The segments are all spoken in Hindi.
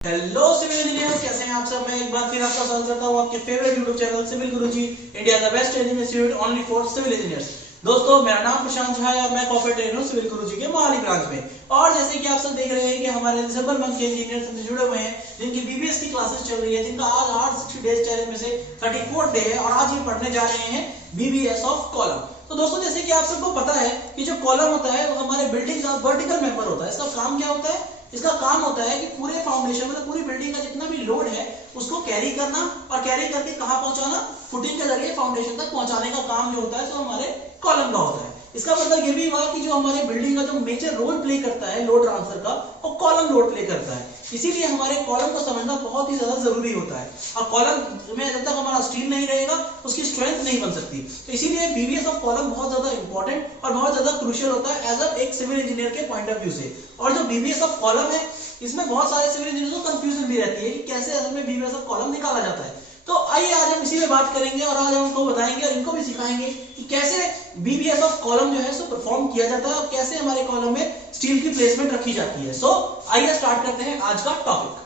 हेलो सिविल इंजीनियर्स, कैसे हैं आप सब। मैं एक बार फिर आपका स्वागत करता हूं आपके favourite YouTube channel civil Guruji, India the best training institute only for civil engineers. दोस्तों, मेरा नाम प्रशांत झा है और मैं कॉर्पोरेट ट्रेनर हूं सिविल गुरुजी के मोहाली ब्रांच में। और जैसे कि आप सब देख रहे हैं कि हमारे दिसंबर मंथ के इंजीनियर्स हमसे जुड़े हुए हैं, जिनकी बीबीएस की क्लासेस चल रही है, जिनका आज 860 डेज चैलेंज में से 34th डे है और आज ये पढ़ने जा रहे हैं बीबीएस ऑफ कॉलम। तो दोस्तों, जैसे कि आप सबको पता है कि जो कॉलम होता है वो हमारे बिल्डिंग का वर्टिकल मेंबर होता है। इसका काम क्या होता है? इसका काम होता है कि पूरे फाउंडेशन मतलब पूरी बिल्डिंग का जितना भी लोड है उसको कैरी करना और कैरी करके कहां पहुंचाना, फुटिंग के जरिए फाउंडेशन तक पहुंचाने का काम जो होता है तो हमारे कॉलम का होता है। इसका मतलब ये भी हुआ कि जो हमारे बिल्डिंग का जो मेजर रोल प्ले करता है लोड ट्रांसफर का, वो कॉलम लोड प्ले करता है। इसीलिए हमारे कॉलम को समझना बहुत ही ज्यादा जरूरी होता है। और कॉलम में जब तक हमारा स्टील नहीं रहेगा उसकी स्ट्रेंथ नहीं बन सकती। तो इसीलिए बीबीएस ऑफ कॉलम बहुत ज्यादा इंपॉर्टेंट और बहुत ज्यादा क्रूशियल होता है एज एक सिविल इंजीनियर के पॉइंट ऑफ व्यू से। और जो बीबीएस ऑफ कॉलम है, इसमें बहुत सारे सिविल इंजीनियर को कंफ्यूजन भी रहती है कि कैसे असल में बीबीएस ऑफ कॉलम निकाला जाता है। तो आइए आज हम इसी में बात करेंगे और आज हम उनको बताएंगे और इनको भी सिखाएंगे कि कैसे बीबीएस ऑफ कॉलम जो है सो परफॉर्म किया जाता है और कैसे हमारे कॉलम में स्टील की प्लेसमेंट रखी जाती है। सो आइए स्टार्ट करते हैं आज का टॉपिक।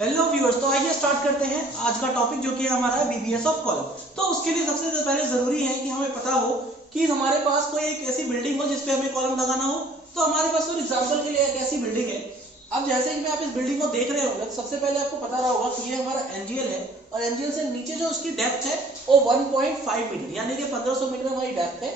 हेलो व्यूअर्स, तो आइए स्टार्ट करते हैं आज का टॉपिक जो कि हमारा है बीबीएस ऑफ कॉलम। तो उसके लिए सबसे पहले जरूरी है कि हमें पता हो कि हमारे पास कोई एक ऐसी बिल्डिंग हो जिसपे हमें कॉलम लगाना हो। तो हमारे पास फॉर एग्जांपल के लिए एक ऐसी बिल्डिंग है। अब जैसे कि आप इस बिल्डिंग को देख रहे होंगे, सबसे पहले आपको पता रहा होगा कि ये हमारा एनजीएल है और एनजीएल से नीचे जो उसकी डेप्थ है वो 1.5 मीटर यानी कि 1500 मीटर हमारी डेप्थ है।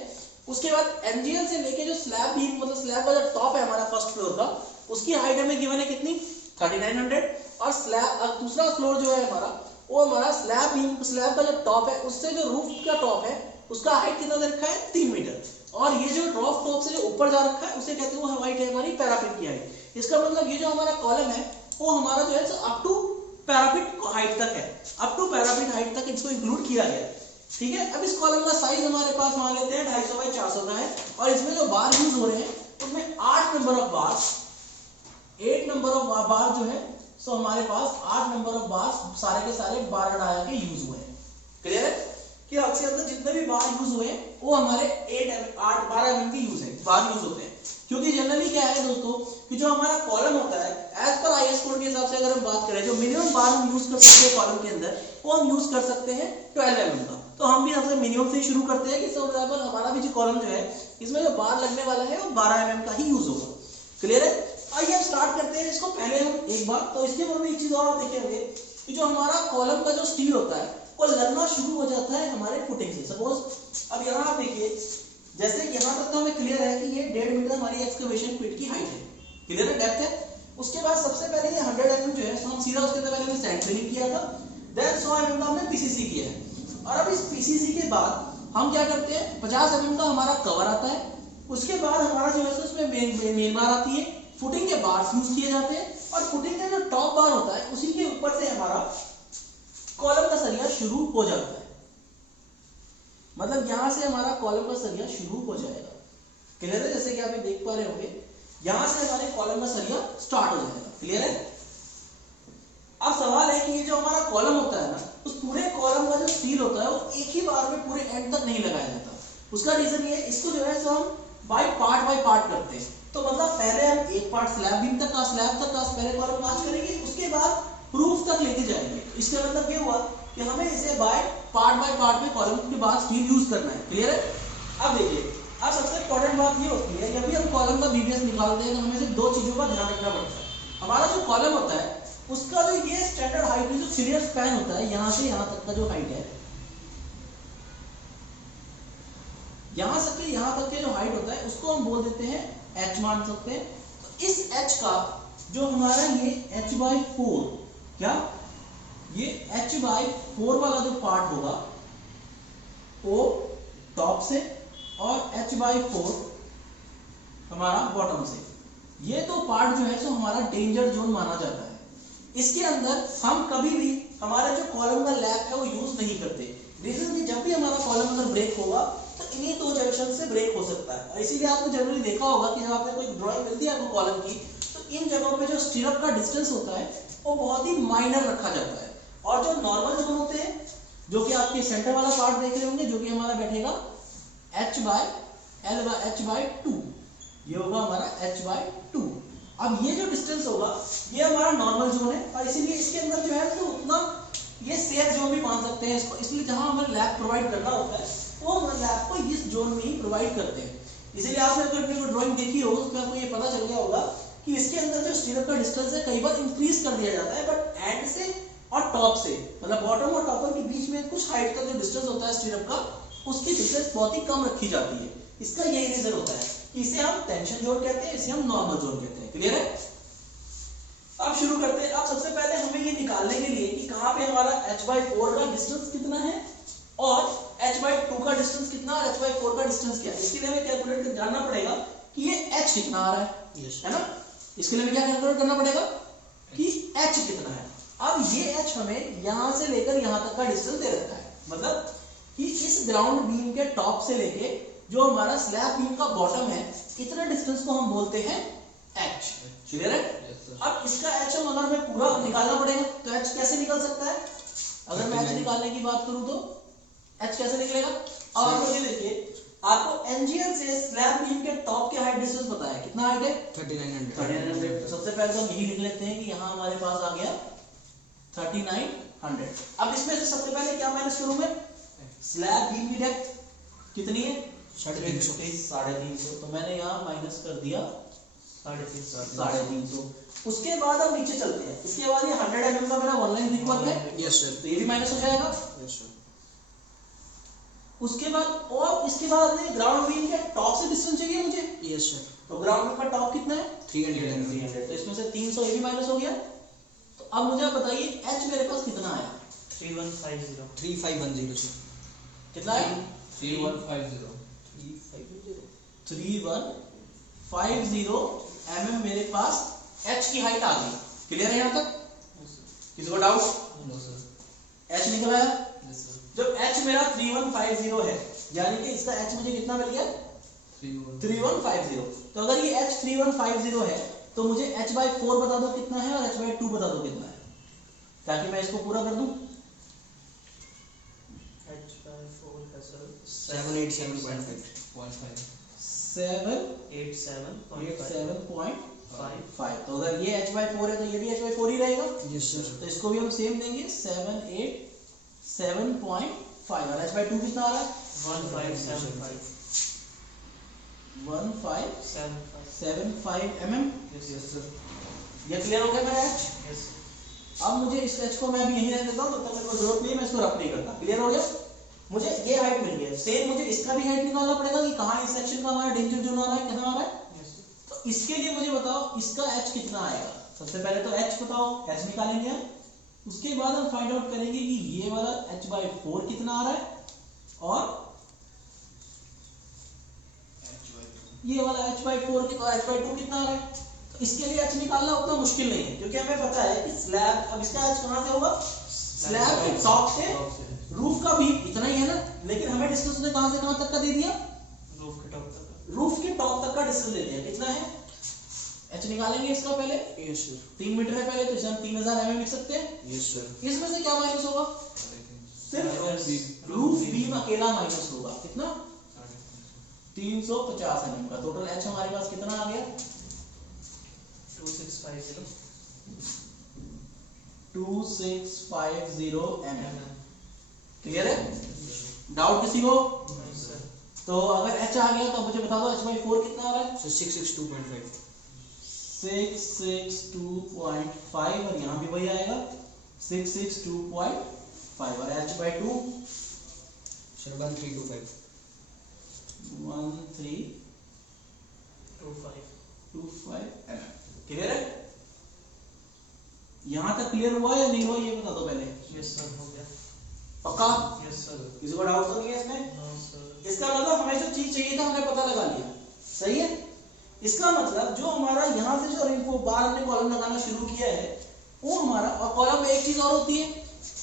उसके बाद एनजीएल से लेके जो स्लैब बीम मतलब स्लैब का जो टॉप है हमारा फर्स्ट फ्लोर का, उसकी हाइट हमें गिवन है कितनी 3900। और स्लैब दूसरा फ्लोर जो है हमारा वो हमारा स्लैब बीम स्लैब का जो टॉप है उससे जो रूफ का टॉप है उसका हाइट कितना दे रखा है 3 मीटर। और ये जो रॉफ टॉप से जो ऊपर जा रखा है उसे कहते हैं वो हाइट है हमारी पैरापेट की हाइट। इसका मतलब ये जो हमारा कॉलम है वो हमारा जो है अप टू पैरापेट हाइट तक है, अप टू पैरापेट हाइट तक इसको इंक्लूड किया गया है। ठीक है। अब इस कॉलम का साइज हमारे पास मान लेते हैं 250 बाई 400 का है और इसमें जो बार यूज हो रहे हैं उसमें 8 number of bar, 8 number of बार जो है सो हमारे पास 8 नंबर ऑफ बार सारे के सारे 12 डाया के यूज हुए हैं। क्लियर है कि आपके अंदर जितने भी बार यूज हुए हैं वो हमारे 12 एमएम के यूज है बार यूज होते हैं। क्योंकि जनरली क्या है दोस्तों कि जो हमारा कॉलम होता है एज पर आईएस कोड के हिसाब से अगर हम बात करें जो मिनिमम बार हम यूज कर सकते हैं कॉलम के अंदर वो हम यूज कर सकते हैं 12 एमएम का। तो हम भी सबसे मिनिमम से शुरू करते हैं कि फॉर एग्जांपल हमारा भी जो कॉलम जो है इसमें जो बार लगने वाला है वो 12 एमएम का ही यूज होगा। क्लियर है। आइए हम स्टार्ट करते हैं इसको। पहले हम एक बार तो इसके बाद में एक चीज और देखेंगे कि जो हमारा कॉलम का जो स्टील होता है वो लगना शुरू हो जाता है हमारे फुटिंग से। सपोज अब यहाँ आप देखिए, जैसे यहाँ तक तो हमें क्लियर है कि ये 1.5 मीटर हमारी एक्सकवेशन पिट की हाइट है। क्लियर है, डेप्थ है। उसके बाद सबसे पहले ये 100 एमएम जो है सो हम सीधा उसके अंदर पहले सैंड फिलिंग किया था, देन 100 एमएम का हमने पीसीसी किया है। और अब इस पीसीसी के बाद हम क्या करते हैं 50 एमएम का हमारा कवर आता है। उसके बाद हमारा जो है उसमें मेन बार आती है, फुटिंग के बार्स यूज किए जाते हैं और फुटिंग का जो टॉप बार होता है उसी के ऊपर से हमारा कॉलम का सरिया शुरू हो जाता है। मतलब यहां से हमारा कॉलम का सरिया शुरू हो जाएगा। क्लियर है, जैसे कि आप देख पा रहे होंगे यहां से हमारे कॉलम का सरिया स्टार्ट हो जाएगा। क्लियर है। अब सवाल है कि ये जो हमारा कॉलम होता है ना उस पूरे कॉलम का जो स्टील होता है वो एक ही बार में पूरे एंड तक नहीं लगाया जाता। उसका रीजन ये इसको जो है सो हम बाय पार्ट करते हैं। तो मतलब पहले हम एक पार्ट स्लैब बीम तक का पहले कॉलम कास्ट करेंगे, उसके बाद रूफ तक लेके जाएंगे। इसका मतलब ये हुआ कि हमें इसे बाय पार्ट में कॉलम के बाद स्टील यूज करना है। क्लियर है। अब देखिए, अब सबसे इंपॉर्टेंट बात ये होती है जब भी हम कॉलम का बीबीएस निकालते हैं तो हमें से दो चीजों का ध्यान रखना पड़ता है। हमारा जो कॉलम होता है उसका जो ये स्टैंडर्ड हाइट जो सीरियल स्पैन होता है यहां से यहां तक का जो हाइट है, यहां से यहां तक के जो हाइट होता है उसको हम बोल देते हैं h मान सकते हैं। तो इस h का जो हमारा ये h/4 क्या ये h/4 वाला जो पार्ट होगा वो टॉप से और h/4 हमारा बॉटम से, ये तो पार्ट जो है तो हमारा डेंजर जोन माना जाता है। इसके अंदर हम कभी भी हमारा जो कॉलम का लैप है वो यूज नहीं करते। रीजन कि जब भी हमारा कॉलम अगर ब्रेक होगा तो इन्हीं दो जंक्शन से ब्रेक हो सकता है। और इसीलिए आपने जनरली देखा होगा कि जब आपने कोई ड्राइंग मिलती है आपको कॉलम की तो इन जगहों पे जो स्टिरअप का डिस्टेंस होता है वो बहुत ही माइनर रखा जाता है। और जो नॉर्मल जोन होते हैं जो कि आपके सेंटर वाला पार्ट देख रहे होंगे जो कि हमारा बैठेगा h/4 h/2, ये होगा हमारा h/2। अब ये जो डिस्टेंस होगा ये हमारा नॉर्मल जोन है और इसीलिए इसके अंदर जो है तो उतना ये सेफ जोन भी मान सकते हैं इसको, इसलिए जहां हमें लैब प्रोवाइड करना होता है वो हम लैब को इस जोन में ही प्रोवाइड करते हैं। इसीलिए आपने अगर ड्राइंग देखी हो उसमें आपको ये पता चल गया होगा कि इसके अंदर जो स्टीरअप का डिस्टेंस है कई बार इंक्रीज कर दिया जाता है, बट एंड से और टॉप से, मतलब बॉटम और टॉपर के बीच में कुछ हाइट का जो डिस्टेंस होता है स्टीरअप का, उसकी डिस्टेंस बहुत ही कम रखी जाती है। इसका यही रीजन होता है कि इसे हम टेंशन जोन कहते हैं, इसे हम नॉर्मल जोन कहते हैं। क्लियर है? अब शुरू करते हैं। अब सबसे पहले हमें ये निकालने के लिए कि कहां पे हमारा h/4 का डिस्टेंस कितना है और h/2 का डिस्टेंस कितना और h/4 का डिस्टेंस क्या है, इसके लिए हमें कैलकुलेट कर जानना पड़ेगा कि ये h कितना आ रहा है, है ना? इसके लिए हमें क्या कैलकुलेट करना पड़ेगा कि h कितना है। अब ये h हमें यहां से लेकर यहां तक का डिस्टेंस दे रखा है, मतलब कि इस ग्राउंड बीम के टॉप से लेके जो हमारा स्लैब बीम का बॉटम है इतना डिस्टेंस को हम बोलते हैं h। क्लियर है? अब इसका h हम अगर हमें पूरा निकालना पड़ेगा तो h कैसे निकल सकता है? अगर मैं h निकालने की बात करूं तो h कैसे निकलेगा? अब आप मुझे देखिए, आपको एनजीएल से स्लैब बीम के टॉप की हाइट डिस्टेंस पता है, कितना हाइट है? 3900। सबसे पहले तो हम यही लिख लेते हैं कि यहाँ हमारे पास आ गया 3900। अब इसमें से सबसे पहले क्या माइनस करूंगा? स्लैब बीम की डेप्थ कितनी है? 350। तो मैंने यहाँ माइनस कर दिया 350। उसके बाद हम नीचे चलते हैं। इसके बाद ये 100 mm का मेरा वन लाइन ब्रिक वर्क है, यस सर, तो ये भी माइनस हो जाएगा, यस सर। उसके बाद और इसके बाद ग्राउंड बीम के टॉप से डिस्टेंस चाहिए मुझे, यस सर। तो ग्राउंड बीम का टॉप कितना है? 300। तो इसमें से 300 ये भी माइनस हो गया। तो अब मुझे आप बताइए h मेरे पास कितना आया? 3510 सर। कितना है? 3150 mm मेरे पास h की हाइट आ गई। क्लियर है यहाँ तक? किसी को डाउट? No sir. h निकल आया? Yes sir. जब h मेरा 3150 है यानी कि इसका h मुझे कितना मिल गया? 3150। तो अगर ये h 3150 है तो मुझे h/4 बता दो कितना है और h/2 बता दो कितना है, ताकि मैं इसको पूरा कर दूं। h/4 है सर 787.5 787.5। तो अगर ये h/4 है तो ये भी h/4 ही रहेगा, यस सर। तो इसको भी हम सेम देंगे 787.5। और h/2 कितना आ रहा है? 1575 mm। Yes sir. ये क्लियर हो गया मेरा h? यस। अब मुझे इस h को मैं भी यहीं रहने देता हूं, तब तक मेरे को जरूरत नहीं है, मैं इसको रफ नहीं करता। क्लियर हो गया? मुझे ये हाइट मिल गई। सेम मुझे इसका भी हाइट निकालना पड़ेगा कि कहां इस सेक्शन का हमारा डेंजर जोन आ रहा है, कहां आ रहा है। तो इसके लिए मुझे बताओ इसका h कितना आएगा। सबसे पहले तो h बताओ, h निकालेंगे हम। उसके बाद हम फाइंड आउट करेंगे कि ये वाला h/4 कितना आ रहा है और ये वाला h/4 कितना, h/2 कितना आ रहा है। तो इसके लिए h निकालना उतना मुश्किल नहीं है, क्योंकि हमें पता है कि स्लैब, अब इसका h कहां से होगा? स्लैब के टॉप से रूफ का भी इतना ही है ना, लेकिन हमें डिस्टेंस ने कहां से कहां तक का दे दिया? रूफ के टॉप तक। रूफ के टॉप तक का डिस्टेंस दे दिया। कितना है? h निकालेंगे इसका पहले, यस सर। 3 मीटर है पहले, तो इसे हम 3000 mm लिख सकते हैं, यस सर। इसमें से क्या माइनस होगा? सिर्फ रूफ बीम अकेला माइनस होगा। कितना? 350 mm का। टोटल h हमारे पास कितना आ गया? 2650 mm। क्लियर है? डाउट किसी को? तो अगर h आ गया तो मुझे बता दो h/4 कितना आ रहा है? 662.5 662.5 और यहाँ भी वही आएगा 662.5 और h/2 सर 1325 mm। क्लियर है? यहाँ तक क्लियर हुआ या नहीं हुआ ये बता दो पहले। यस सर, हो गया। पक्का? Yes sir. किसी को डाउट तो नहीं है इसमें? No sir. इसका मतलब हमें जो चीज चाहिए था हमने पता लगा लिया। सही है? इसका मतलब जो हमारा यहाँ से जो इनको बार हमने कॉलम लगाना शुरू किया है वो हमारा, और कॉलम में एक चीज और होती है,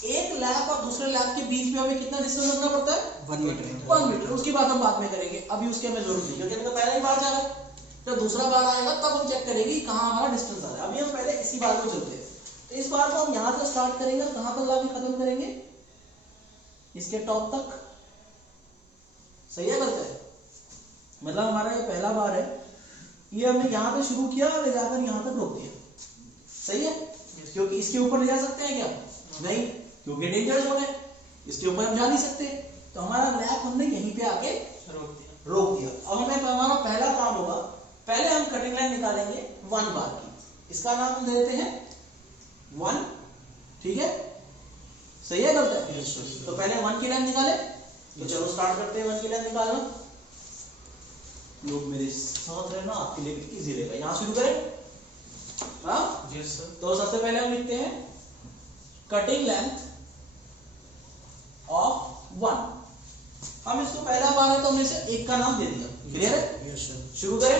एक लैप और दूसरे लैप के बीच में हमें कितना डिस्टेंस रखना पड़ता है? 1 मीटर। 1 मीटर। उसकी बात हम बाद में करेंगे, अभी उसके हमें जरूरत नहीं, क्योंकि हमें पहला ही बार जा रहा है। जब दूसरा बार आएगा तब हम चेक करेंगे कहाँ हमारा डिस्टेंस आ रहा है। अभी हम पहले इसी बार को चलते हैं। तो इस बार को हम यहाँ से स्टार्ट करेंगे और कहाँ पर लाके खत्म करेंगे? इसके टॉप तक। सही है? गलत है? मतलब हमारा ये पहला बार है, ये हमने यहाँ पे शुरू किया और ले जाकर यहाँ तक रोक दिया, सही है। क्योंकि इसके ऊपर ले जा सकते हैं क्या? नहीं, क्योंकि डेंजर जोन है, इसके ऊपर हम जा नहीं सकते। तो हमारा लैप हमने यहीं पे आके रोक दिया। अब हमें हमारा पहला काम होगा, पहले हम कटिंग लाइन निकालेंगे 1 बार की, इसका नाम हम दे देते हैं 1, ठीक है, सही है, गलत है? तो पहले 1 की लाइन निकाले, तो चलो स्टार्ट करते हैं 1 की लाइन निकालना। लोग मेरे साथ रहना, आपके लिए भी इजी रहेगा। यहाँ शुरू करें, हाँ यस सर। तो सबसे पहले हम लिखते हैं कटिंग लेंथ ऑफ 1। हम इसको पहला बार है तो हमने इसे 1 का नाम दे दिया, क्लियर है? Yes sir. शुरू करें।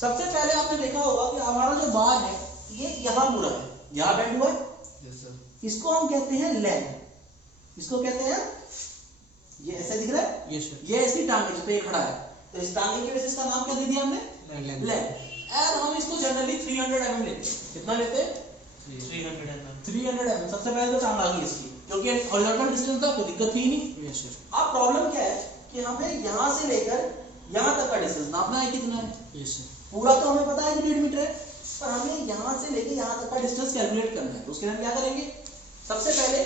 सबसे पहले आपने देखा होगा कि हमारा जो बार है ये यहाँ पूरा है, यहाँ बैंड हुआ है, यस सर। इसको हम कहते हैं लेंथ, इसको कहते हैं, ये ऐसे दिख रहा है, यस सर। ये इसकी टांग है जिस पे ये खड़ा है, तो इस टांगे की वजह से इसका नाम क्या दे दिया हमने? लेंथ। और हम इसको जनरली 300 mm लेते हैं। कितना लेते हैं? 300 mm। 300 mm। सबसे पहले तो टांग आ गई इसकी, क्योंकि हॉरिजॉन्टल डिस्टेंस था, कोई दिक्कत थी नहीं। Yes sir. अब प्रॉब्लम क्या है कि हमें यहाँ से लेकर यहाँ तक का डिस्टेंस नापना है, कितना है? Yes sir. पूरा तो हमें पता है कि 1.5 मीटर है, पर हमें यहाँ से लेके यहाँ तक का डिस्टेंस कैलकुलेट करना है। तो उसके लिए हम क्या करेंगे? सबसे पहले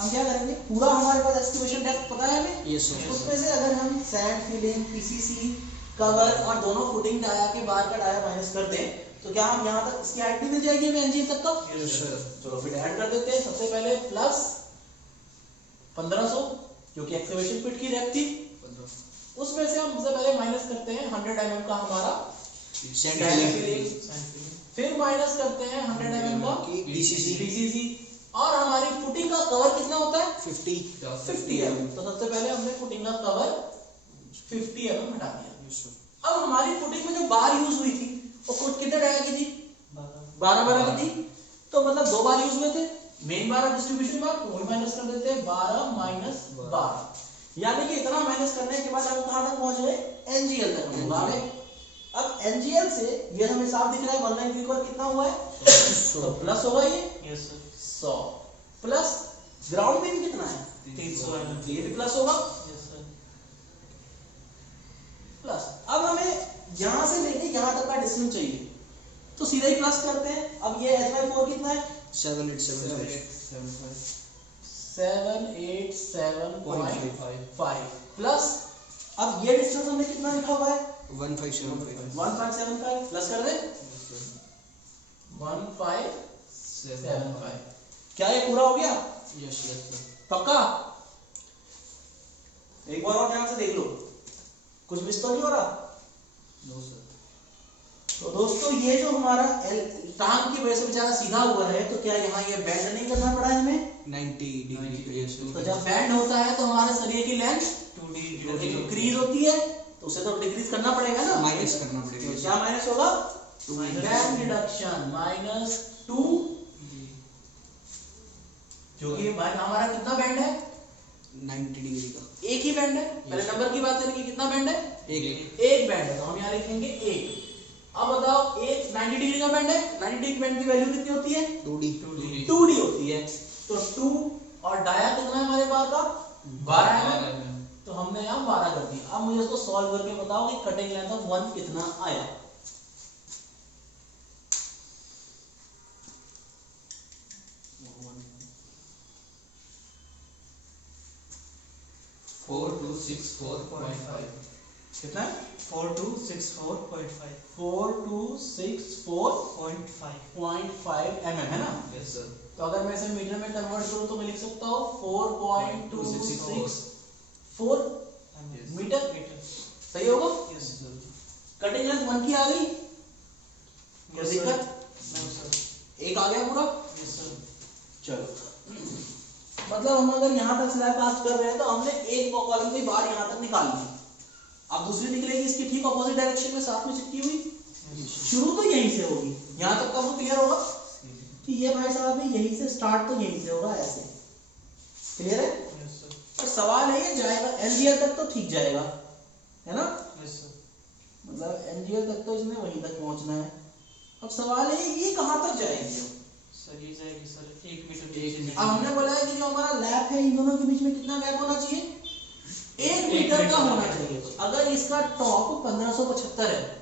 हम क्या करेंगे, पूरा हमारे पास एक्सकवेशन डेप्थ पता है हमें, यस सर। उसमें से अगर हम सैंड फिलिंग, पीसीसी, कवर और दोनों फुटिंग डाया के बाहर का डाया माइनस कर दें, तो क्या हम यहाँ तक इसकी हाइट भी मिल जाएगी हमें एनजी तक का? Yes sir. चलो फिर ऐड कर देते हैं। सबसे पहले प्लस 1500, क्योंकि एक्सकवेशन पिट की डेप्थ थी, उसमें से हम सबसे पहले माइनस करते हैं 100 mm का हमारा सैंड फिलिंग, फिर माइनस करते हैं 100 mm का पीसीसी, और हमारी फुटिंग का कवर कितना होता है? 50 mm। तो सबसे पहले हमने फुटिंग का कवर 50 mm हटा दिया। अब हमारी फुटिंग में जो बार यूज हुई थी वो कुछ कितने डाया की थी? 12 की थी, तो मतलब 2 बार यूज हुए थे, मेन बार और डिस्ट्रीब्यूशन बार, तो वही माइनस कर देते हैं 12 माइनस 12, यानी कि इतना माइनस करने के बाद हम कहां तक पहुंच गए? एनजीएल तक हम आ गए। अब एनजीएल से ये हमें साफ दिख रहा है 193 पर कितना हुआ है? तो प्लस होगा ये, yes sir. 100 plus ground pin कितना है? 300 mm। ये भी प्लस होगा, यस सर। प्लस। अब हमें यहां से लेके यहां तक का डिस्टेंस चाहिए, तो सीधा ही प्लस करते हैं। अब ये h/4 कितना है? 787.5 प्लस, अब ये डिस्टेंस हमने कितना लिखा हुआ है? 1575 प्लस कर दे 1575। क्या ये पूरा हो गया? Yes sir. पक्का? एक बार और ध्यान से देख लो, कुछ मिस तो नहीं हो रहा? No sir. तो दोस्तों ये जो हमारा टांग की वजह से बेचारा सीधा हुआ है, तो क्या यहाँ ये बैंड नहीं करना पड़ा है हमें? 90 डिग्री। Yes sir. तो जब बैंड होता है तो हमारे शरीर की लेंथ 2D इंक्रीज होती है, तो उसे तो डिक्रीज करना पड़ेगा ना, माइनस करना पड़ेगा। तो क्या माइनस होगा? बैंड रिडक्शन -2, क्योंकि हमारा कितना बैंड है? 90 डिग्री का एक ही बैंड है। पहले नंबर की बात करेंगे, कितना बैंड है? एक बैंड है, तो हम यहाँ लिखेंगे 1। अब बताओ, एक 90 डिग्री का बैंड है, 90 डिग्री बैंड की वैल्यू कितनी होती है? 2D होती है। तो 2 और डाया कितना है हमारे बार का? 12 है, तो हमने यहाँ 12 कर दिया। अब मुझे इसको सॉल्व करके बताओ कि कटिंग लेंथ ऑफ 1 कितना आया? कितना है? 4264.5 4264.5 mm है ना? Yes sir. तो अगर मैं इसे मीटर में कन्वर्ट करूं तो मैं लिख सकता हूं 4.264 मीटर। सही होगा? Yes sir. कटिंग लेंथ 1 की आ गई, क्या दिक्कत? एक आ गया पूरा। Yes sir. चलो, मतलब हम अगर यहाँ तक स्लैब कास्ट कर रहे हैं तो हमने एक कॉलम की बार यहाँ तक निकाल ली, अब दूसरी निकलेगी इसकी ठीक ऑपोजिट डायरेक्शन में साथ में चिपकी हुई। शुरू तो यहीं से होगी, यहाँ तक का वो क्लियर होगा कि ये भाई साहब यहीं से स्टार्ट तो यहीं से होगा, ऐसे क्लियर है? Yes sir. पर सवाल है ये जाएगा एनजीएल तक तो ठीक जाएगा, है ना? Yes sir. मतलब एनजीएल तक तो इसने वहीं तक पहुंचना है। अब सवाल है ये कहाँ तक जाएगी? सर ये जाएगी सर 1 मीटर। अब हमने बोला है कि जो हमारा लैप है इन दोनों के बीच में कितना गैप होना चाहिए? 1 मीटर का होना चाहिए। अगर इसका टॉप 1575 है,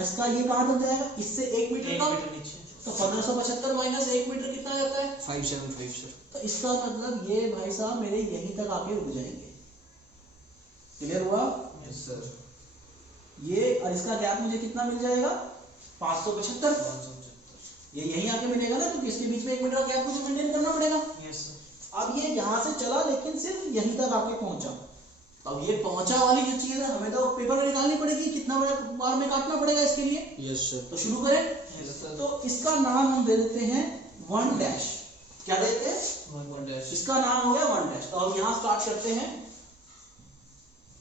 इसका ये कहाँ तक जाएगा, इससे 1 मीटर एक कम, मीटर नीचे। तो 1575 माइनस 1 मीटर कितना जाता है, 575 सर। तो इसका मतलब ये भाई साहब मेरे यहीं तक आके रुक जाएंगे। क्लियर हुआ? Yes sir. ये और इसका गैप मुझे कितना मिल जाएगा, 575। 575। ये यहीं आके मिलेगा ना, क्योंकि इसके बीच में 1 मीटर का गैप मुझे मेंटेन करना पड़ेगा। Yes sir. अब ये यहाँ से चला लेकिन सिर्फ यहीं तक आके पहुंचा। अब ये पहुंचा वाली जो चीज है हमें तो पेपर में निकालनी पड़ेगी, कितना बड़ा बार में काटना पड़ेगा इसके लिए। Yes sir. तो शुरू करें। Yes sir. तो इसका नाम हम दे देते हैं 1 डैश। क्या देते हैं? 1 डैश। इसका नाम हो गया 1 डैश। तो अब यहाँ स्टार्ट करते हैं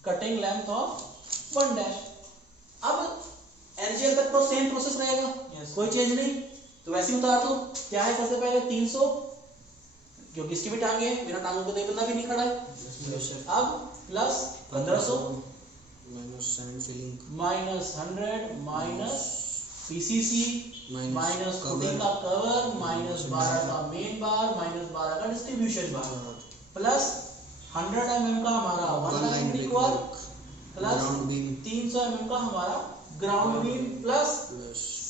कटिंग लेंथ ऑफ 1 डैश। अब एनजीएल तक तो सेम प्रोसेस रहेगा, कोई चेंज नहीं। तो वैसे ही उतार दो। क्या है, सबसे पहले 300, क्योंकि इसकी भी टांगे हैं, बिना टांगों को देखना भी नहीं खड़ा है। अब plus 1500 minus sand filling minus 100 minus PCC minus putting का कवर माइनस 12 का मेन बार माइनस 12 का डिस्ट्रीब्यूशन बार प्लस 100 mm का हमारा one line brickwork plus 300 mm का हमारा ग्राउंड बीम प्लस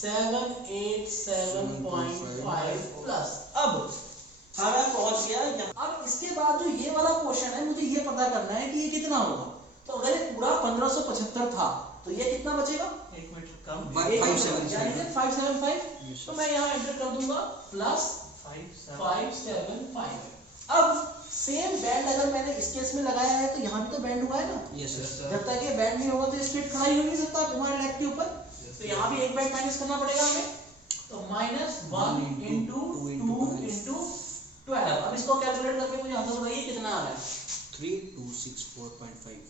787.5 प्लस। अब हमें पहुंच गया यहाँ। अब इसके बाद जो ये वाला पोर्शन है, मुझे ये पता करना है कि ये कितना होगा। तो अगर ये पूरा 1575 था तो ये कितना बचेगा, 1 मीटर कम। 575। तो मैं यहाँ एंटर कर दूंगा प्लस 575। अब सेम बैंड अगर मैंने इस केस में लगाया है तो यहाँ भी तो बैंड हुआ है ना। Yes sir. जब तक ये बैंड नहीं होगा तो स्ट्रेट खड़ा ही हो नहीं सकता तुम्हारे लेग के ऊपर। तो यहाँ भी एक बैंड माइनस करना पड़ेगा हमें। तो -1 into 2 into 12। अब इसको कैलकुलेट करके मुझे आंसर बताइए कितना आ रहा है। 3264.5।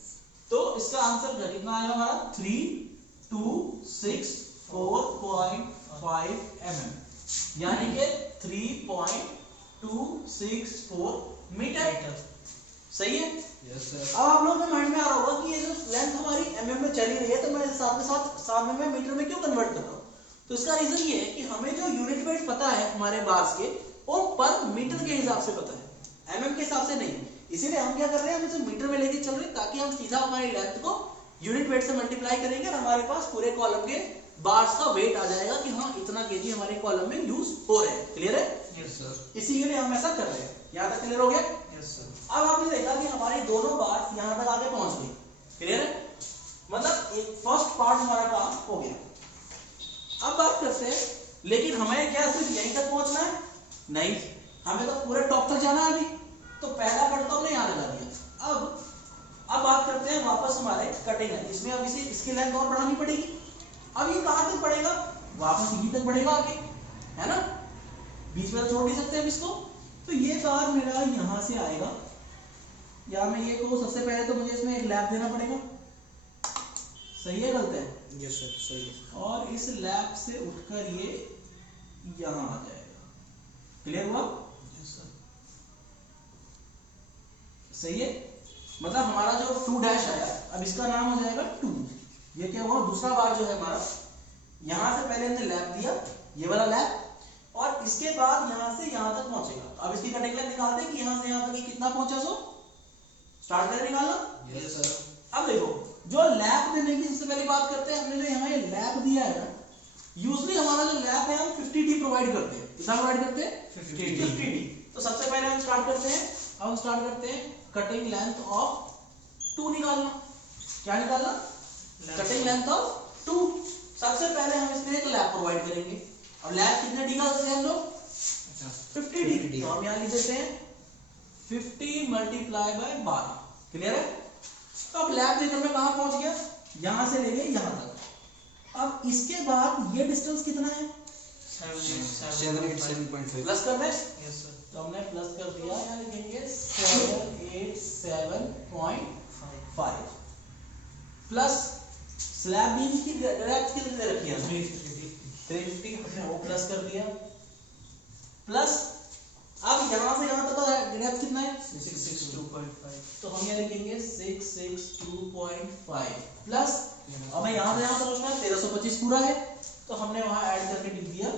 तो इसका आंसर कितना आएगा हमारा 3264.5 mm, यानी कि 3.264 मीटर। सही है। Yes sir. अब आप लोगों के माइंड में आ रहा होगा कि ये जो लेंथ हमारी mm में चली रही है तो मैं साथ में मैं मीटर में क्यों कन्वर्ट कर रहा हूँ। तो इसका रीजन ये है कि हमें जो यूनिट वेट पता है हमारे बार्स के, वो पर मीटर के हिसाब से पता है, mm के हिसाब से नहीं। इसीलिए हम क्या कर रहे हैं, हम इसे मीटर में लेके चल रहे हैं ताकि हम सीधा हमारी लेंथ को यूनिट वेट से मल्टीप्लाई करेंगे और हमारे पास पूरे कॉलम के बार्स का वेट आ जाएगा कि हाँ इतना केजी हमारे कॉलम में यूज हो रहे हैं। क्लियर है? Yes sir. इसी के लिए हम ऐसा कर रहे हैं। यहाँ तक क्लियर हो गया? Yes sir. अब आपने देखा कि हमारी दोनों बार्स यहाँ तक आगे पहुंच गई। क्लियर है? मतलब एक फर्स्ट पार्ट हमारा काम हो गया। अब बात करते हैं, लेकिन हमें क्या सिर्फ यहीं तक पहुंचना है? नहीं, हमें तो पूरे टॉप तक जाना है अभी। तो पहला कट तो हमने यहाँ लगा दिया। अब बात करते हैं वापस हमारे कटिंग है। इसमें अब इसे इसकी लेंथ और बढ़ानी पड़ेगी। अब ये कहाँ तक बढ़ेगा, वापस यहीं तक बढ़ेगा आगे, है ना। बीच में तो छोड़ नहीं सकते हम इसको। तो ये बार मेरा यहाँ से आएगा, या मैं ये कहूँ सबसे पहले तो मुझे इसमें एक लैप देना पड़ेगा। सही है, गलत है? यस सर सही है। और इस लैप से उठकर ये यहाँ आ जाएगा। क्लियर हुआ? Yes sir. सही है। मतलब हमारा जो 2 डैश आया, अब इसका नाम हो जाएगा 2। ये क्या हुआ, दूसरा बार जो है हमारा, यहाँ से पहले हमने लैप दिया, ये वाला लैप, और इसके बाद यहाँ से यहाँ तक पहुंचेगा। अब इसकी कटिंग लेंथ निकाल दें कि यहाँ से यहाँ तक ये कितना पहुंचा। सो स्टार्ट करें निकालना। Yes sir. अब देखो, जो लैप देने की सबसे पहले बात करते हैं, हमने जो यहाँ ये लैप दिया है ना, यूजली हमारा जो लैप है हम 50D प्रोवाइड करते हैं। कितना प्रोवाइड करते हैं? 50D। तो सबसे पहले हम स्टार्ट करते हैं, कटिंग लेंथ ऑफ 2 निकालना। क्या निकालना? Cutting length of 2। सबसे पहले हम इसमें एक लैप प्रोवाइड करेंगे। अब लैप कितने डी का करते हैं हम लोग? 50D। तो हम यहाँ लिख देते हैं 50 मल्टीप्लाई बाय 12। क्लियर है? तो अब लैप देकर मैं कहाँ पहुंच गया, यहां से लेके यहां तक। अब इसके बाद ये डिस्टेंस कितना है? 787.5 प्लस कर दें। Yes sir. तो हमने प्लस कर दिया, यहाँ लिखेंगे 787.5 प्लस स्लैब बीम की डेप्थ कितनी रखी है? 350। हमने वो प्लस कर दिया। प्लस अब यहाँ से यहाँ तक का डेप्थ कितना है? 662.5। तो हम यहाँ लिखेंगे 662.5 प्लस, अब मैं यहाँ से यहाँ पहुँचना है 1325 पूरा है, तो हमने वहाँ ऐड करके लिख दिया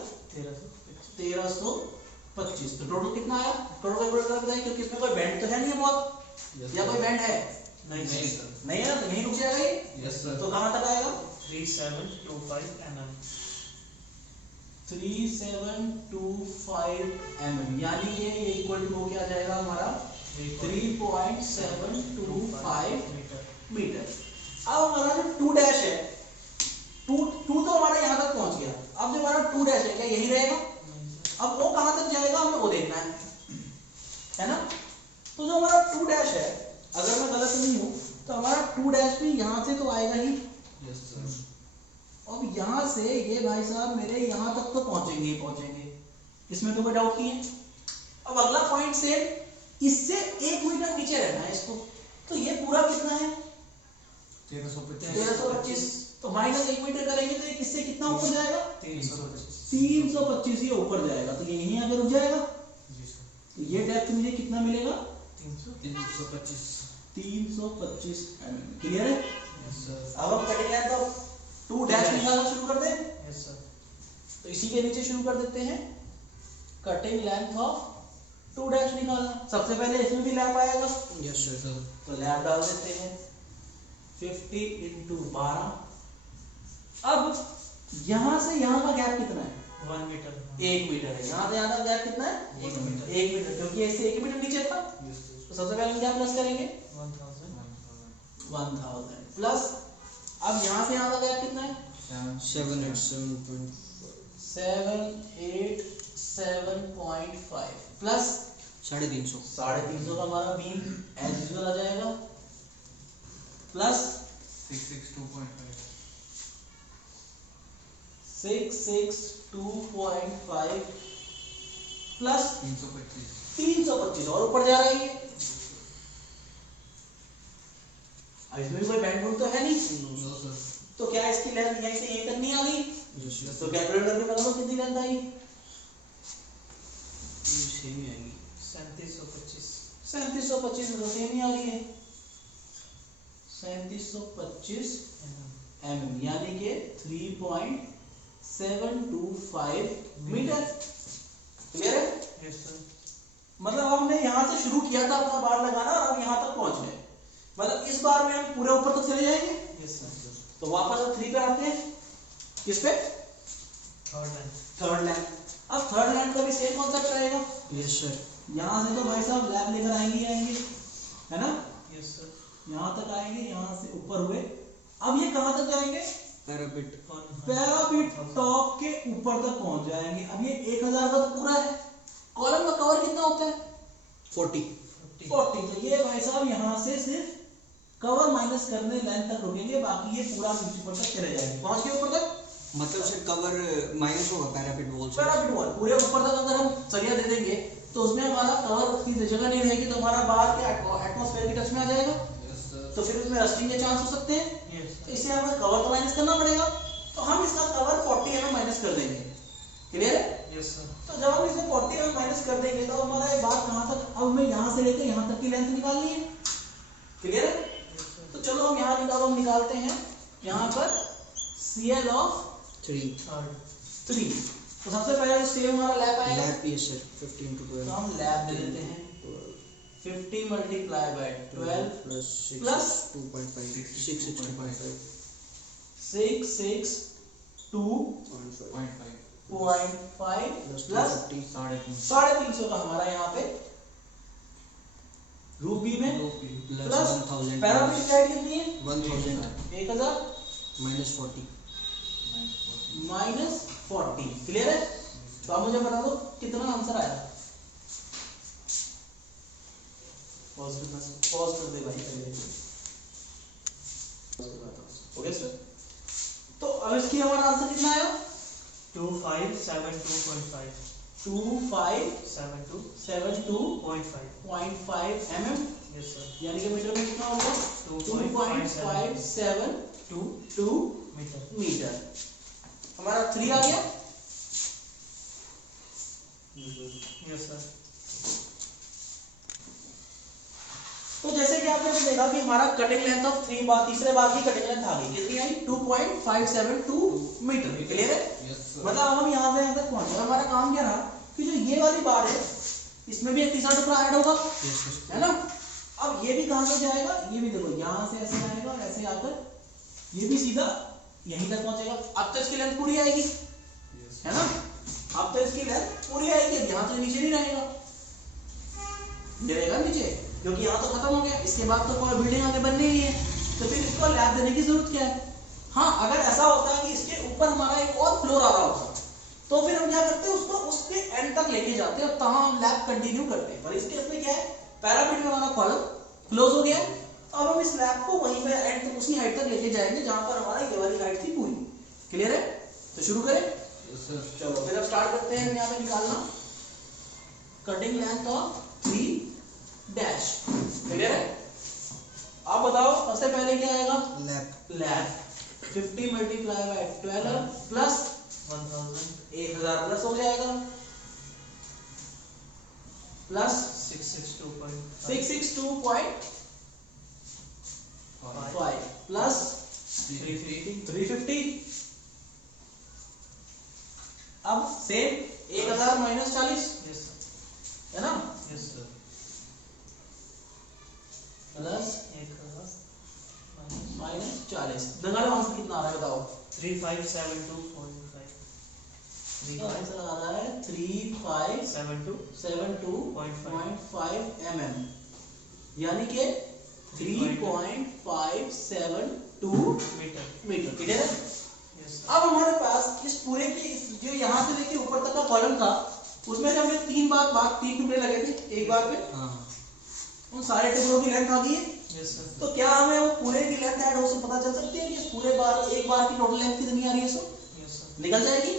1325। तो टोटल कितना आया? टोटल कैलकुलेट कर बताइए, क्योंकि इसमें कोई बैंड तो है नहीं है बहुत, या कोई बैंड है? नहीं सर। नहीं है तो यहीं रुक जाएगा ये। Yes sir. तो कहाँ तक आएगा? 3725 mm। 3725 mm, यानी ये इक्वल टू क्या जाएगा हमारा 3.725 मीटर। अब हमारा जो 2 डैश है, 2 तो हमारा यहाँ तक पहुंच गया। अब जो हमारा 2 डैश है क्या यही रहेगा? अब वो कहाँ तक जाएगा हमें वो देखना है ना। तो जो हमारा 2 डैश है, अगर मैं गलत नहीं हूँ तो हमारा 2 डैश भी यहाँ से तो आएगा ही। Yes sir. अब यहाँ से ये भाई साहब मेरे यहाँ तक तो पहुंचेंगे ही पहुंचेंगे, इसमें तो कोई डाउट नहीं है। अब अगला पॉइंट से इससे 1 मीटर नीचे रहना है इसको, तो ये पूरा कितना है? 1325। तो माइनस 1 मीटर करेंगे तो ये किससे कितना ऊपर जाएगा? 325 ये ऊपर जाएगा, तो ये यहीं आके रुक जाएगा। तो ये डेप्थ मुझे कितना मिलेगा? 325 mm। क्लियर है? अब हम कटिंग लेंथ ऑफ 2 डैश निकालना शुरू कर दें। Yes sir. तो इसी के नीचे शुरू कर देते हैं, कटिंग लेंथ ऑफ 2 डैश निकालना। सबसे पहले इसमें भी लैप आएगा। Yes sir. तो लैप डाल देते हैं 50 × 12। अब यहाँ से यहाँ का गैप कितना है? 1 मीटर। 1 मीटर है। यहाँ से यहाँ का गैप कितना है? 1 मीटर। 1 मीटर, क्योंकि इससे 1 मीटर नीचे था। तो सबसे पहले हम क्या प्लस करेंगे? 1000 प्लस। अब यहाँ से यहाँ का गैप कितना है? 787.5 प्लस 350 का हमारा बीम एज यूजुअल आ जाएगा, प्लस 662.5 प्लस 325 और ऊपर जा रहा है ये। अब इसमें भी कोई बैंड बूंद तो है नहीं। तो क्या इसकी लेंथ यहीं से यहीं तक नहीं आ गई? तो कैलकुलेट करके बता दो कितनी लेंथ आई? 3725। 3725 में तो सेम ही आ रही है, 3725 mm, यानी कि 3.725 मीटर। क्लियर है? Yes sir. मतलब हमने यहाँ से शुरू किया था अपना बार लगाना और अब यहाँ तक पहुंच गए। मतलब इस बार में हम पूरे ऊपर तक चले जाएंगे। Yes sir. तो वापस अब 3 पे आते हैं। किस पे? Third line. अब थर्ड लाइन का भी सेम कॉन्सेप्ट रहेगा। Yes sir. यहाँ से तो भाई साहब लैब लेकर आएंगे है ना। Yes sir. यहाँ तक आएंगे, यहाँ से ऊपर हुए। अब ये कहाँ तक जाएंगे? पैरापिट टॉप के ऊपर तक पहुंच जाएंगे। अब ये 1000 का तो पूरा है। कॉलम का कवर कितना होता है? 40। तो ये भाई साहब यहाँ से सिर्फ कवर माइनस करने लेंथ तक रुकेंगे, बाकी ये पूरा ऊपर तक चले जाएंगे। पहुंच के ऊपर तक, मतलब सर कवर माइनस होगा पैरापिट वॉल से। पैरापिट वॉल पूरे ऊपर तक अगर हम सरिया दे देंगे तो उसमें हमारा कवर की जगह नहीं रहेगी, तो हमारा बाहर के एटमॉस्फेयर की टच में आ जाएगा। तो फिर उसमें रस्टिंग के चांस हो सकते हैं। तो इससे हमें कवर तो माइनस करना पड़ेगा। तो हम इसका कवर 40 mm माइनस कर देंगे। क्लियर है? Yes sir. तो जब हम इसमें 40 mm माइनस कर देंगे तो हमारा ये बात कहाँ तक, अब हमें यहाँ से लेकर यहाँ तक की लेंथ निकालनी है। क्लियर है? तो चलो हम यहाँ निकालते हैं यहाँ पर CL of 3। तो सबसे पहले सेम हमारा लैप आएगा। लैप ये सर 15 × 12। तो हम लैप दे देते हैं 50 × 12 प्लस 2.5 662.5 662.5 प्लस 350 का हमारा यहाँ पे रूपी में प्लस 1000 पैरामीटर साइड कितनी है? 1000 -40 -40। क्लियर है? तो आप मुझे बता दो कितना आंसर आया। पॉज कर दे भाई पहले। Okay sir. तो अब इसकी हमारा आंसर कितना आया? 2572.5 2572.5 mm, यस सर। यानी कि मीटर में कितना होगा? 2.572 मीटर। हमारा 3 आ गया। Yes sir. तो जैसे कि आपने देखा कि हमारा कटिंग लेंथ ऑफ 3 बार, तीसरे बार की कटिंग लेंथ आ गई। कितनी आई? 2.572 मीटर। क्लियर है? मतलब हम यहाँ से यहाँ तक पहुंचे। हमारा काम क्या रहा कि जो ये वाली बार है इसमें भी एक तीसरा टुकड़ा ऐड होगा, है ना। अब ये भी कहां से जाएगा, ये भी देखो यहां से ऐसे आएगा और ऐसे आकर ये भी सीधा यहीं तक पहुंचेगा। अब तो इसकी लेंथ पूरी आएगी, है ना, अब तो इसकी लेंथ पूरी आएगी। अब यहाँ तो नीचे नहीं रहेगा, गिरेगा नीचे, क्योंकि यहाँ तो खत्म हो गया। इसके बाद तो कोई बिल्डिंग आगे बननी ही है, तो फिर इसको लैब देने की जरूरत क्या है। हाँ, अगर ऐसा होता है कि इसके ऊपर हमारा एक और फ्लोर आ रहा होता तो फिर हम क्या करते हैं, उसको उसके एंड तक लेके जाते हैं और तहाँ हम लैब कंटिन्यू करते हैं। पर इस केस में क्या है, पैरापीट में हमारा कॉलम क्लोज हो गया है। अब हम इस लैब को वहीं पे एंड तक, उसी हाइट तक लेके जाएंगे जहां पर हमारा ये वाली हाइट थी पूरी। क्लियर है? तो शुरू करें। चलो फिर अब स्टार्ट करते हैं यहाँ पे निकालना cutting length of 3 dash. Clear है? आप बताओ सबसे पहले क्या आएगा, lab 50 multiply by 12 plus 1000 plus हो जाएगा प्लस 662.5 प्लस 350। अब सेम 1000 माइनस 40 है ना, प्लस 1000 माइनस 40। दंगालो आंसर कितना आ रहा है बताओ। 3572.5 आंसर आ रहा है 3572.5 mm, यानी कि 3.572 मीटर। क्लियर है? अब हमारे पास इस पूरे की जो यहाँ से लेके ऊपर तक का कॉलम था, उसमें से हमने 3 टुकड़े लगे थे एक बार में। उन सारे टुकड़ों की लेंथ आ गई है। तो क्या हमें वो पूरे की लेंथ ऐड हो से पता चल सकती है कि इस पूरे एक बार की टोटल लेंथ कितनी आ रही है? सो निकल जाएगी।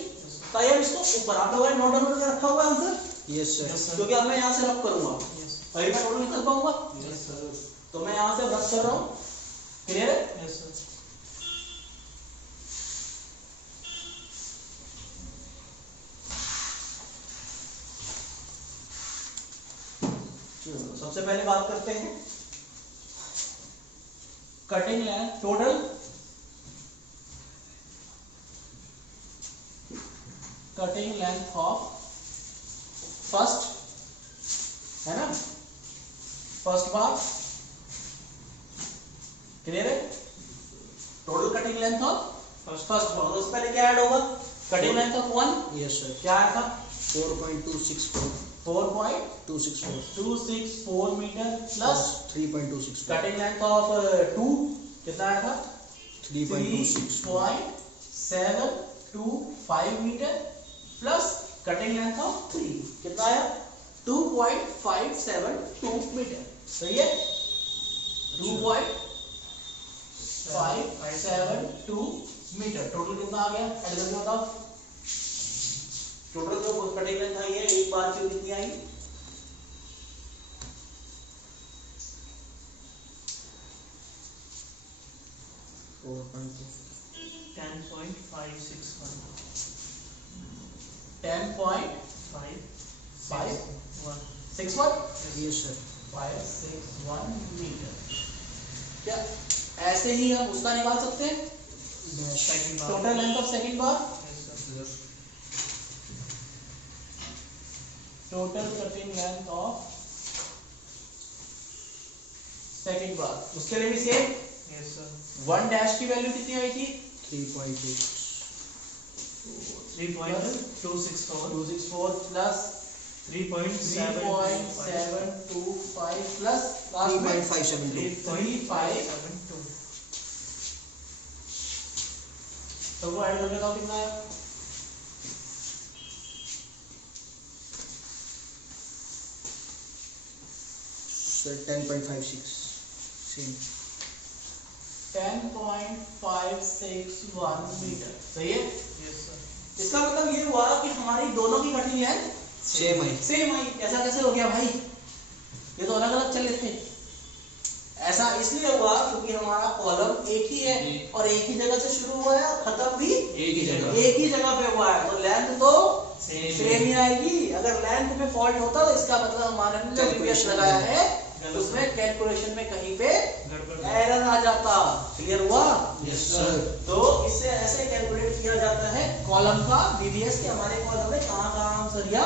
तो अब इसको ऊपर आप लोगों ने नोट डाउन करके रखा हुआ आंसर। Yes sir. क्योंकि अब मैं यहाँ से रब करूंगा, पहले मैं टोटल निकल पाऊंगा। तो मैं यहाँ से रब कर रहा हूँ। क्लियर है? सबसे पहले बात करते हैं cutting length total cutting length of first, है ना, फर्स्ट बार। क्लियर है? Total cutting length of first bar. तो उससे पहले क्या ऐड होगा, cutting length of 1। Yes sir. क्या आया था? 4.264 metre plus 3.264 cutting length of 2 कितना आया था? 3.725 metre plus cutting length of 3 कितना आया? 2.572 मीटर। सही है? 2.572 मीटर। टोटल कितना आ गया? ऐड करके बताओ। टोटल जो कटिंग लेंथ आई है एक बार की कितनी आई? 10.561 यस सर। 561 मीटर। क्या ऐसे ही हम उसका निकाल सकते हैं, total length of second bar, total cutting length of second bar. उसके लिए भी सेम 1 डैश की वैल्यू कितनी आई थी? 3.264 प्लस 3.725 प्लस 3.572। तो वो ऐड करके बताओ कितना है? Sir 10.56 same 10.561 metre. सही है? इसका मतलब ये हुआ कि हमारी दोनों की कटिंग लेंथ सेम आई। ऐसा कैसे हो गया भाई? ये तो अलग अलग चले थे। ऐसा इसलिए हुआ क्योंकि हमारा कॉलम एक ही है और एक ही जगह से शुरू हुआ है और खत्म भी एक ही जगह पे हुआ है। तो लेंथ तो सेम ही आएगी। अगर लेंथ में फॉल्ट होता तो इसका मतलब हमारे ने जो प्रीवियस लगाया है उसमें कैलकुलेशन में कहीं पे एरर आ जाता। क्लियर हुआ? Yes sir. तो इससे ऐसे कैलकुलेट किया जाता है कॉलम का बीबीएस के हमारे कॉलम में कहां-कहां हम सरिया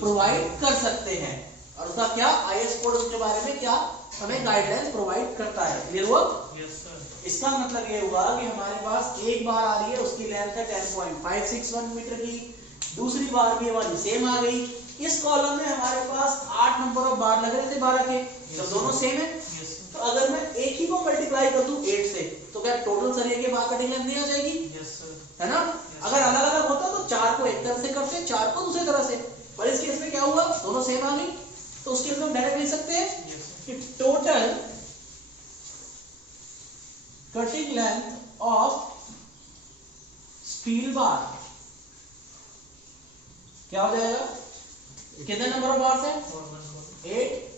प्रोवाइड कर सकते हैं। और उसका क्या IS कोड उसके बारे में क्या हमें गाइडलाइंस प्रोवाइड करता है। क्लियर हुआ? Yes sir. इसका मतलब ये हुआ कि हमारे पास एक बार आ रही है, उसकी लेंथ है 10.561 मीटर की, दूसरी बार भी हमारी सेम आ गई। इस कॉलम में हमारे पास 8 नंबर ऑफ बार लग रहे थे 12 के, जब दोनों सेम है यस सर। तो अगर मैं एक ही को मल्टीप्लाई कर दूं 8 से तो क्या टोटल सरिया के बार कटिंग लेंथ नहीं आ जाएगी? Yes sir. है ना? अगर अलग अलग होता तो 4 को एक तरह से करते, 4 को दूसरी तरह से, पर इस केस में क्या हुआ, दोनों सेम आ गई, तो उसके लिए हम डायरेक्ट लिख सकते हैं यस सर। कि total cutting length of steel बार क्या हो जाएगा? कितने नंबर ऑफ बार्स है? 8।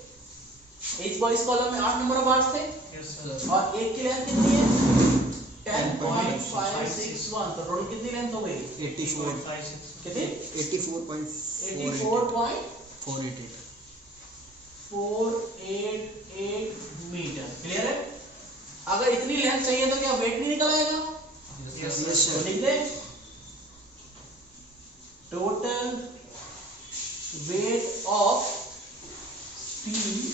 इस कॉलम में 8 नंबर ऑफ बार्स थे यस सर। और एक की लेंथ कितनी है? 10.561। तो टोटल कितनी लेंथ हो गई? 84 कितनी? 84.488 84.488 मीटर। क्लियर है? अगर इतनी लेंथ चाहिए तो क्या वेट नहीं निकल आएगा? Yes Yes, sir. sir. तो लिख दे total weight of steel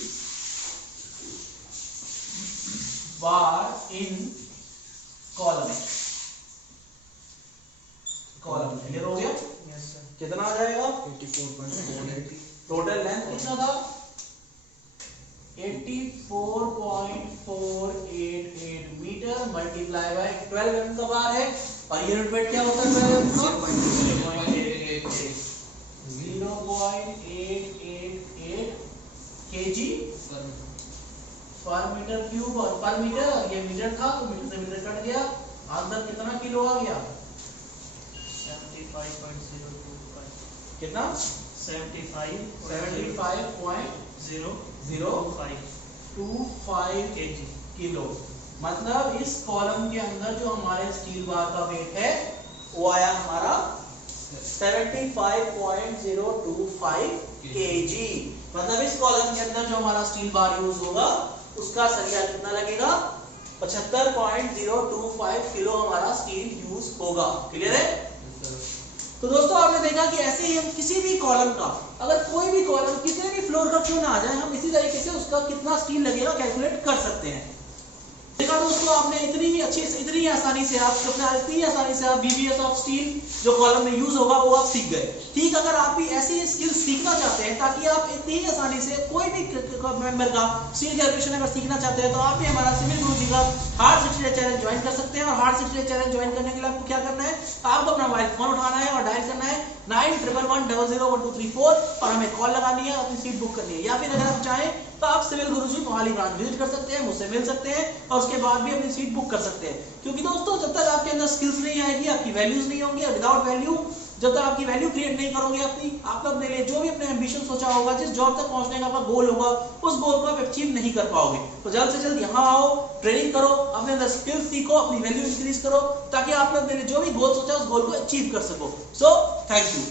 bar in column. Column clear हो गया? Yes sir. कितना आ जाएगा? 84.480 टोटल लेंथ कितना था? 84.488 मीटर मल्टीप्लाई बाय 12 mm का बार है और यूनिट वेट क्या होता है 12 mm का? 0.888 kg पर मीटर क्यूब और पर मीटर, और ये मीटर था तो मीटर से मीटर कट गया, आंसर कितना किलो आ गया? 75.025 कितना? 75.025 kg। किलो। मतलब इस कॉलम के अंदर जो हमारे स्टील बार का वेट है वो आया हमारा 75.025 kg। मतलब इस कॉलम के अंदर जो हमारा स्टील बार यूज होगा उसका सरिया कितना लगेगा? 75.025 किलो हमारा स्टील यूज होगा। क्लियर है? तो दोस्तों आपने देखा कि ऐसे ही हम किसी भी कॉलम का, अगर कोई भी कॉलम कितने भी फ्लोर का क्यों ना आ जाए, हम इसी तरीके से उसका कितना स्टील लगेगा कैलकुलेट कर सकते हैं। देखा दोस्तों आपने इतनी आसानी से आप BBS ऑफ स्टील जो कॉलम में यूज होगा वो आप सीख गए। ठीक, अगर आप भी ऐसी स्किल सीखना चाहते हैं ताकि आप इतनी ही आसानी से कोई भी मेंबर का स्टील कैलकुलेशन अगर सीखना चाहते हैं तो आप भी हमारा सिविल गुरुजी का हार्ड 60 डे चैलेंज ज्वाइन कर सकते हैं। और हार्ड 60 डे चैलेंज ज्वाइन करने के लिए आपको क्या करना है? आपको अपना मोबाइल फोन उठाना है और डायल करना है 9111001234 और हमें कॉल लगानी है, अपनी सीट बुक करनी है। या फिर अगर आप चाहें तो आप सिविल गुरुजी मोहाली ब्रांच विजिट कर सकते हैं, मुझसे मिल सकते हैं और उसके बाद भी अपनी सीट बुक कर सकते हैं। क्योंकि दोस्तों जब तक आपके अंदर स्किल्स नहीं आएगी, आपकी वैल्यूज नहीं होंगी, विदाउट वैल्यू जब तक आपकी वैल्यू क्रिएट नहीं करोगे आपने अपने लिए जो भी अपने एम्बिशन सोचा होगा, जिस जॉब तक पहुंचने का आपका गोल होगा, उस गोल को आप अचीव नहीं कर पाओगे। तो जल्द से जल्द यहाँ आओ, ट्रेनिंग करो, अपने अंदर स्किल्स सीखो, अपनी वैल्यू इंक्रीज करो ताकि आपने अपने लिए जो भी गोल सोचा उस गोल को अचीव कर सको। So thank you.